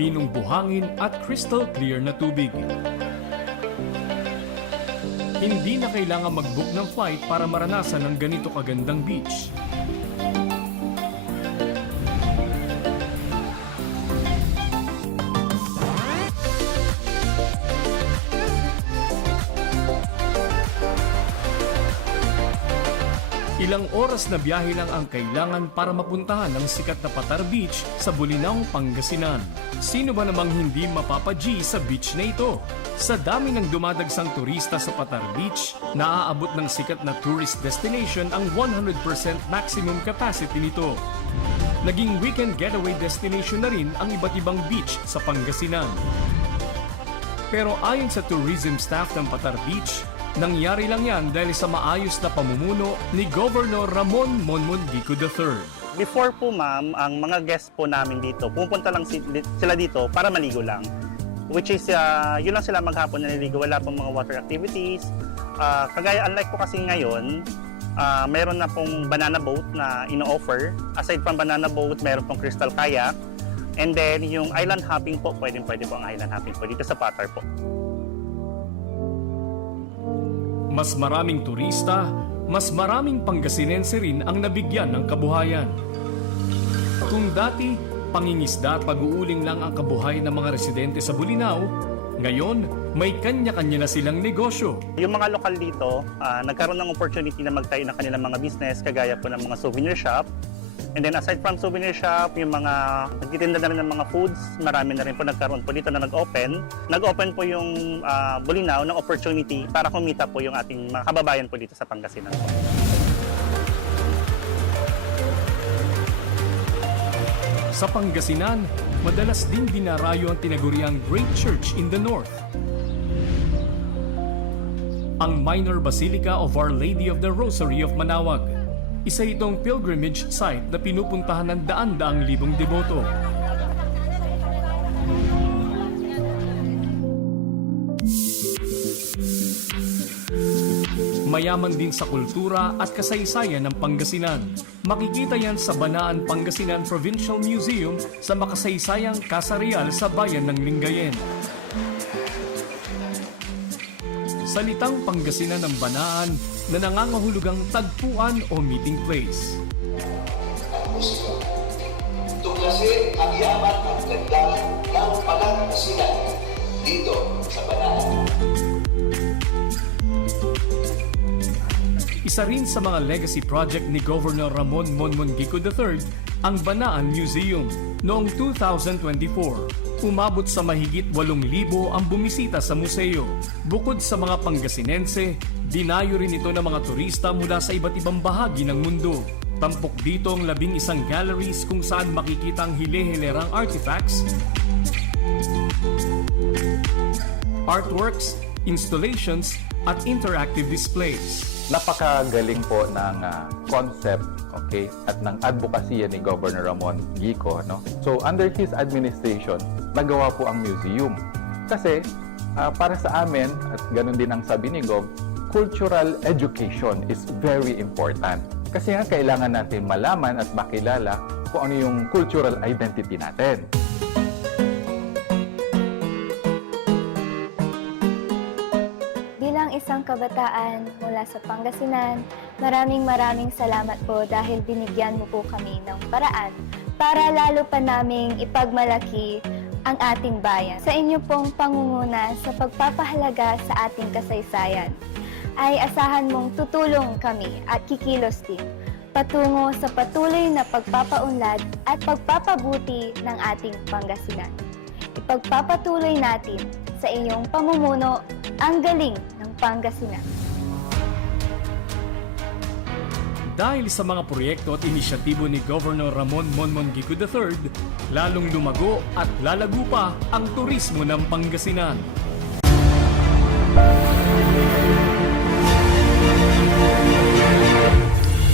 pinong buhangin at crystal clear na tubig. Hindi na kailangan mag-book ng flight para maranasan ang ganito kagandang beach. Ilang oras na biyahe lang ang kailangan para mapuntahan ang sikat na Patar Beach sa Bolinao, Pangasinan. Sino ba namang hindi mapapa-G sa beach na ito? Sa dami ng dumadagsang turista sa Patar Beach, naaabot ng sikat na tourist destination ang 100% maximum capacity nito. Naging weekend getaway destination na rin ang iba't ibang beach sa Pangasinan. Pero ayon sa tourism staff ng Patar Beach, nangyari lang yan dahil sa maayos na pamumuno ni Governor Ramon Monmon Gico III. Before po ma'am, ang mga guests po namin dito, pupunta lang sila dito para maligo lang. Which is, yun lang sila maghapon na naligo, wala pong mga water activities. Kagaya, unlike po kasi ngayon, meron na pong banana boat na ino-offer. Aside from banana boat, meron pong crystal kayak. And then, yung island hopping po, pwede po ang island hopping po dito sa Patar po. Mas maraming turista, mas maraming Pangasinense rin ang nabigyan ng kabuhayan. Kung dati, pangingisda at pag-uuling lang ang kabuhay ng mga residente sa Bolinao, ngayon, may kanya-kanya na silang negosyo. Yung mga lokal dito, nagkaroon ng opportunity na magtayo ng kanilang mga business, kagaya po ng mga souvenir shop. And then aside from souvenir shop, yung mga nagtitinda na rin ng mga foods, marami na rin po nagkaroon po dito na nag-open. Nag-open po yung Bolinao ng opportunity para kumita po yung ating mga kababayan po dito sa Pangasinan. Sa Pangasinan, madalas din dinarayo ang tinaguriang Great Church in the North. Ang Minor Basilica of Our Lady of the Rosary of Manaoag. Isa itong pilgrimage site na pinupuntahan ng daan-daang libong deboto. Mayaman din sa kultura at kasaysayan ng Pangasinan. Makikita yan sa Banaan Pangasinan Provincial Museum sa makasaysayang Casa Real sa bayan ng Lingayen. Salitang Pangasinan ng Banaan na nangangahulugang tagpuan o meeting place. Ang musika. Tuklasin ang yaman at ganda ng Pangasinan dito sa Banaan. Isa rin sa mga legacy project ni Governor Ramon Monmon Gico III ang Banaan Museum. Noong 2024, umabot sa mahigit 8,000 ang bumisita sa museo. Bukod sa mga Pangasinense, dinayo rin ito ng mga turista mula sa iba't ibang bahagi ng mundo. Tampok dito ang 11 galleries kung saan makikita ang hile-hilerang artifacts, artworks, installations, at interactive displays. Napakagaling po ng concept, okay, at ng advokasya ni Governor Ramon Gico, no? So under his administration, nagawa po ang museum. Kasi para sa amin, at ganun din ang sabi ni Gov, cultural education is very important. Kasi nga kailangan natin malaman at makilala kung ano yung cultural identity natin. Bilang isang kabataan mula sa Pangasinan, maraming salamat po dahil binigyan mo po kami ng paraan para lalo pa naming ipagmalaki ang ating bayan. Sa inyo pong pangunguna sa pagpapahalaga sa ating kasaysayan, ay asahan mong tutulong kami at kikilos din patungo sa patuloy na pagpapaunlad at pagpapabuti ng ating Pangasinan. Ipagpapatuloy natin sa iyong pamumuno ang galing ng Pangasinan. Dahil sa mga proyekto at inisyatibo ni Governor Ramon Monmon Gico III, lalong lumago at lalago pa ang turismo ng Pangasinan.